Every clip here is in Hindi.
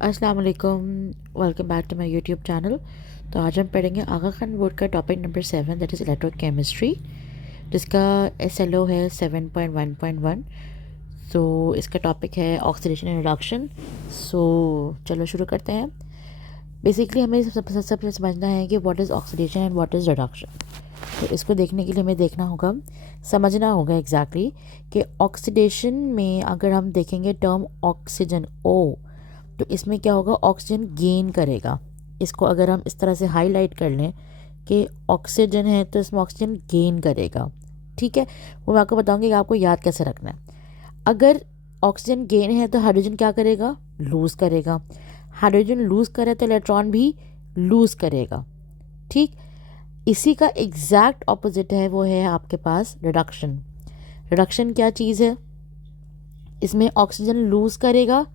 अस्सलाम वालेकुम। Welcome back to my YouTube channel. तो आज हम पढ़ेंगे आगा खान बोर्ड का topic number 7 that is electrochemistry, जिसका SLO है 7.1.1। सो इसका टॉपिक है ऑक्सीडेशन एंड रिडक्शन। सो चलो शुरू करते हैं। बेसिकली हमें सबसे समझना है कि what is oxidation and what is reduction. तो इसको देखने के लिए हमें देखना होगा, समझना होगा एग्जैक्टली कि ऑक्सीडेशन में अगर हम देखेंगे टर्म ऑक्सीजन O, तो इसमें क्या होगा, ऑक्सीजन गेन करेगा। इसको अगर हम इस तरह से हाईलाइट कर लें कि ऑक्सीजन है तो इसमें ऑक्सीजन गेन करेगा। ठीक है, वो मैं आपको बताऊंगी कि आपको याद कैसे रखना है। अगर ऑक्सीजन गेन है तो हाइड्रोजन क्या करेगा, लूज़ करेगा। हाइड्रोजन लूज़ करे तो इलेक्ट्रॉन भी लूज़ करेगा। ठीक, इसी का एग्जैक्ट ऑपोजिट है, वो है आपके पास रिडक्शन। रिडक्शन क्या चीज़ है, इसमें ऑक्सीजन लूज़ करेगा,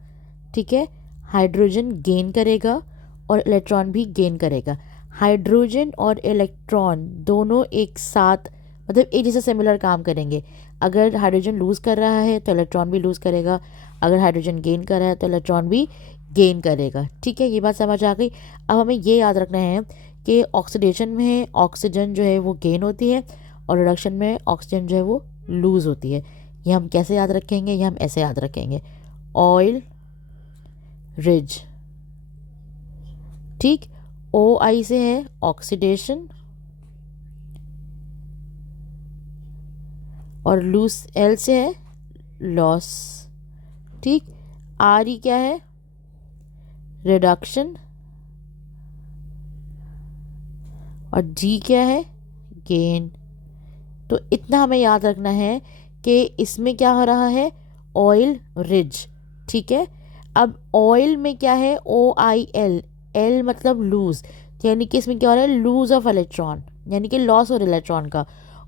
ठीक है, हाइड्रोजन गेन करेगा और इलेक्ट्रॉन भी गेन करेगा। हाइड्रोजन और इलेक्ट्रॉन दोनों एक साथ मतलब एक जैसे सिमिलर काम करेंगे। अगर हाइड्रोजन लूज़ कर रहा है तो इलेक्ट्रॉन भी लूज़ करेगा, अगर हाइड्रोजन गेन कर रहा है तो इलेक्ट्रॉन भी गेन करेगा। ठीक है, ये बात समझ आ गई। अब हमें ये याद रखना है कि ऑक्सीडेशन में ऑक्सीजन जो है वो गेन होती है और रिडक्शन में ऑक्सीजन जो है वो लूज़ होती है। ये हम कैसे याद रखेंगे, ये हम ऐसे याद रखेंगे, ऑयल रिज। ठीक, OI से है ऑक्सीडेशन और लूस L से है लॉस। ठीक, RE क्या है, रिडक्शन, और G क्या है, गेन। तो इतना हमें याद रखना है कि इसमें क्या हो रहा है, ऑयल रिज। ठीक है, अब ऑयल में क्या है, OIL, L मतलब लूज, यानी कि इसमें क्या हो रहा है, लूज ऑफ इलेक्ट्रॉन, यानी कि लॉस और इलेक्ट्रॉन का।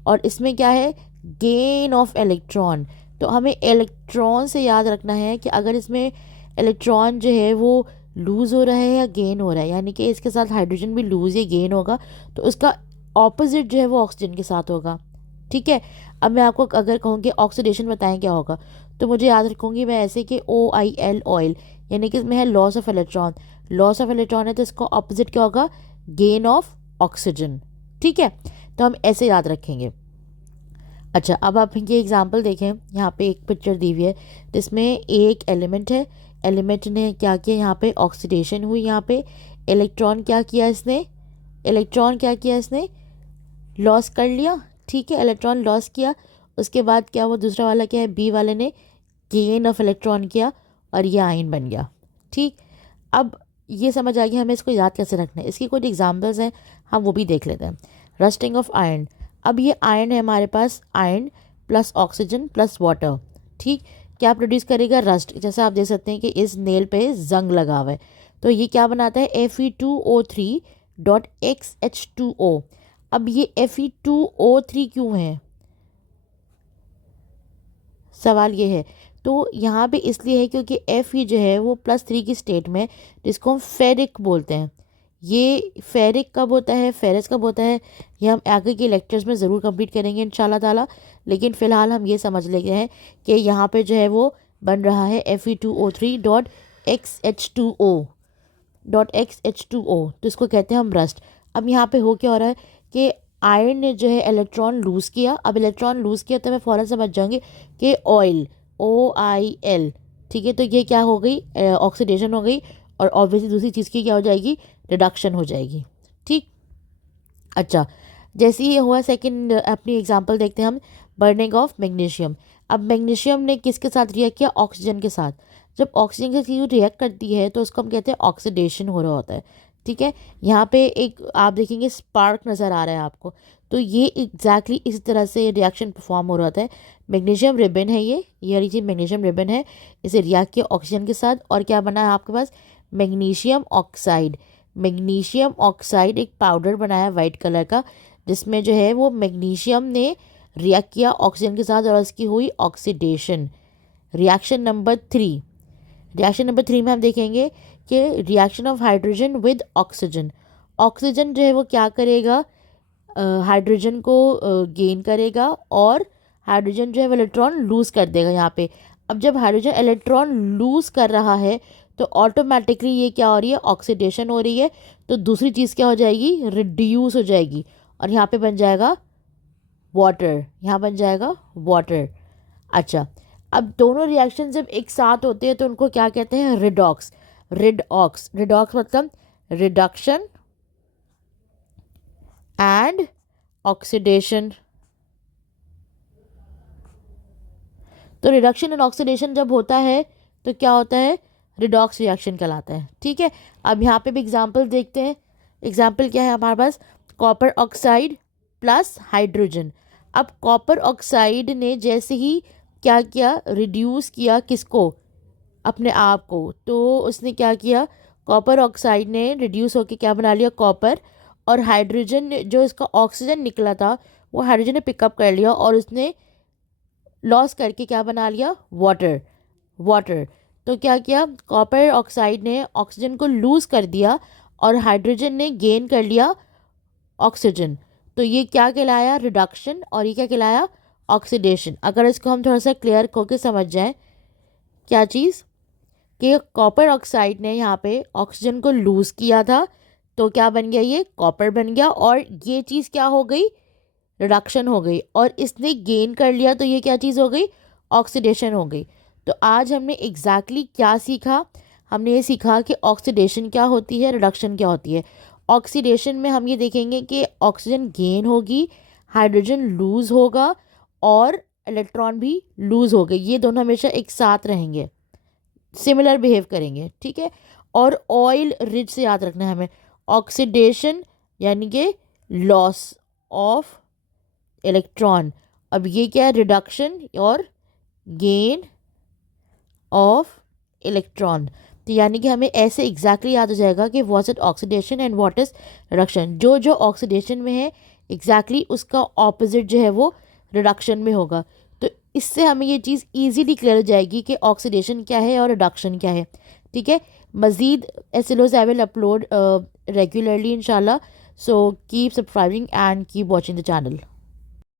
और इसमें क्या है, गेन ऑफ इलेक्ट्रॉन। तो हमें इलेक्ट्रॉन से याद रखना है कि अगर इसमें इलेक्ट्रॉन जो है वो लूज़ हो रहा है या गेन हो रहा है, यानी कि इसके साथ हाइड्रोजन भी लूज़ या गेन होगा, तो उसका ऑपोजिट जो है वो ऑक्सीजन के साथ होगा। ठीक है, अब मैं आपको अगर कहूँगी ऑक्सीडेशन बताएं क्या होगा, तो मुझे याद रखूँगी मैं ऐसे कि OIL ऑयल, यानी कि इसमें है loss of electron. Loss of electron है तो इसका ऑपोजिट क्या होगा, गेन ऑफ ऑक्सीजन। ठीक है, तो हम ऐसे याद रखेंगे। अच्छा, अब आप ये एग्जांपल देखें, यहाँ पे एक पिक्चर दी हुई है जिसमें एक एलिमेंट है। एलिमेंट ने क्या किया, यहाँ पे ऑक्सीडेशन हुई, यहाँ पे इलेक्ट्रॉन क्या किया इसने, इलेक्ट्रॉन क्या किया इसने, लॉस कर लिया। ठीक है, इलेक्ट्रॉन लॉस किया, उसके बाद क्या हुआ, दूसरा वाला क्या है, बी वाले ने गेन ऑफ इलेक्ट्रॉन किया और ये आयन बन गया। ठीक, अब ये समझ आ गया हमें इसको याद कैसे रखना है। इसकी कुछ एग्जांपल्स हैं, हम वो भी देख लेते हैं। रस्टिंग ऑफ आयरन, अब ये आयरन है हमारे पास, iron plus oxygen plus water. ठीक, क्या प्रोड्यूस करेगा, रस्ट। जैसे आप देख सकते हैं कि इस नेल पे जंग लगा हुआ है, तो ये क्या बनाता है, Fe2O3.XH2O। अब ये Fe2O3 क्यों है, सवाल ये है। तो यहाँ पे इसलिए है क्योंकि Fe जो है वो +3 की स्टेट में, जिसको हम फेरिक बोलते हैं। ये फेरिक कब होता है, फेरस कब होता है, ये हम आगे के लेक्चर्स में ज़रूर कंप्लीट करेंगे इंशाल्लाह ताला। लेकिन फ़िलहाल हम ये समझ लेते हैं कि यहाँ पे जो है वो बन रहा है Fe2O3.XH2O तो इसको कहते हैं हम रस्ट। अब यहाँ पे हो क्या हो रहा है कि आयरन ने जो है इलेक्ट्रॉन लूज़ किया। अब इलेक्ट्रॉन लूज़ किया तो मैं फ़ौरन समझ जाऊँगी कि ऑयल, OIL। ठीक है, तो ये क्या हो गई, ऑक्सीडेशन हो गई, और ऑब्वियसली दूसरी चीज़ की क्या हो जाएगी, रिडक्शन हो जाएगी। ठीक, अच्छा, जैसे ही ये हुआ, सेकंड अपनी एग्जांपल देखते हैं हम, बर्निंग ऑफ मैग्नीशियम। अब मैग्नीशियम ने किसके साथ रिएक्ट किया, ऑक्सीजन के साथ। जब ऑक्सीजन के साथ रिएक्ट करती है तो उसको हम कहते हैं ऑक्सीडेशन हो रहा होता है। ठीक है, यहाँ पे एक आप देखेंगे स्पार्क नज़र आ रहा है आपको, तो ये एग्जैक्टली इस तरह से रिएक्शन परफॉर्म हो रहा होता है। मैग्नीशियम रिबन है ये लीजिए, मैग्नीशियम रिबन है, इसे रिएक्ट किया ऑक्सीजन के साथ और क्या बना है आपके पास, मैग्नीशियम ऑक्साइड। मैग्नीशियम ऑक्साइड एक पाउडर बनाया वाइट कलर का, जिसमें जो है वो मैग्नीशियम ने रिएक्ट किया ऑक्सीजन के साथ और उसकी हुई oxidation. Reaction number 3, reaction number 3 में हम देखेंगे कि reaction of hydrogen with oxygen. Oxygen जो है वो क्या करेगा, हाइड्रोजन को गेन करेगा और हाइड्रोजन जो है वो इलेक्ट्रॉन लूज़ कर देगा यहाँ पे। अब जब हाइड्रोजन इलेक्ट्रॉन लूज़ कर रहा है तो ऑटोमेटिकली ये क्या हो रही है, ऑक्सीडेशन हो रही है, तो दूसरी चीज़ क्या हो जाएगी, रिड्यूस हो जाएगी, और यहाँ पे बन जाएगा वाटर, यहाँ बन जाएगा वाटर। अच्छा, अब दोनों रिएक्शन जब एक साथ होते हैं तो उनको क्या कहते हैं, रिडॉक्स। रिडॉक्स, रिडॉक्स मतलब रिडक्शन एंड ऑक्सीडेशन। तो रिडक्शन एंड ऑक्सीडेशन जब होता है तो क्या होता है, रिडॉक्स रिएक्शन कहलाता है। ठीक है, अब यहाँ पे भी एग्जाम्पल देखते हैं। एग्जाम्पल क्या है हमारे पास, कॉपर ऑक्साइड प्लस हाइड्रोजन। अब कॉपर ऑक्साइड ने जैसे ही क्या किया, रिड्यूस किया किसको, अपने आप को, तो उसने क्या किया, कॉपर ऑक्साइड ने रिड्यूस होकर क्या बना लिया, कॉपर, और हाइड्रोजन जो इसका ऑक्सीजन निकला था वो हाइड्रोजन ने पिकअप कर लिया और उसने लॉस करके क्या बना लिया, वाटर। वाटर, तो क्या किया, कॉपर ऑक्साइड ने ऑक्सीजन को लूज़ कर दिया और हाइड्रोजन ने गेन कर लिया ऑक्सीजन। तो ये क्या कहलाया, रिडक्शन, और ये क्या कहलाया, ऑक्सीडेशन। अगर इसको हम थोड़ा सा क्लियर करके समझ जाएं, क्या चीज़, कि कॉपर ऑक्साइड ने यहाँ पे ऑक्सीजन को लूज़ किया था तो क्या बन गया, ये कॉपर बन गया, और ये चीज़ क्या हो गई, रिडक्शन हो गई, और इसने गेन कर लिया तो ये क्या चीज़ हो गई, ऑक्सीडेशन हो गई। तो आज हमने क्या सीखा, हमने ये सीखा कि ऑक्सीडेशन क्या होती है, रिडक्शन क्या होती है। ऑक्सीडेशन में हम ये देखेंगे कि ऑक्सीजन गेन होगी, हाइड्रोजन लूज़ होगा, और इलेक्ट्रॉन भी लूज़ हो गए, ये दोनों हमेशा एक साथ रहेंगे, सिमिलर बिहेव करेंगे। ठीक है, और ऑयल रिच से याद रखना है हमें, ऑक्सीडेशन यानी कि लॉस ऑफ इलेक्ट्रॉन। अब ये क्या है, रिडक्शन और गेन ऑफ इलेक्ट्रॉन। तो यानी कि हमें ऐसे याद हो जाएगा कि what is oxidation and what is reduction. जो जो ऑक्सीडेशन में है उसका ऑपोजिट जो है वो रिडक्शन में होगा। तो इससे हमें ये चीज़ ईजीली क्लियर हो जाएगी कि ऑक्सीडेशन क्या है और रिडक्शन क्या है। ठीक है, मज़ीद एसएलओज आई विल अपलोड रेगुलरली इंशाल्लाह। So keep subscribing and keep watching the channel.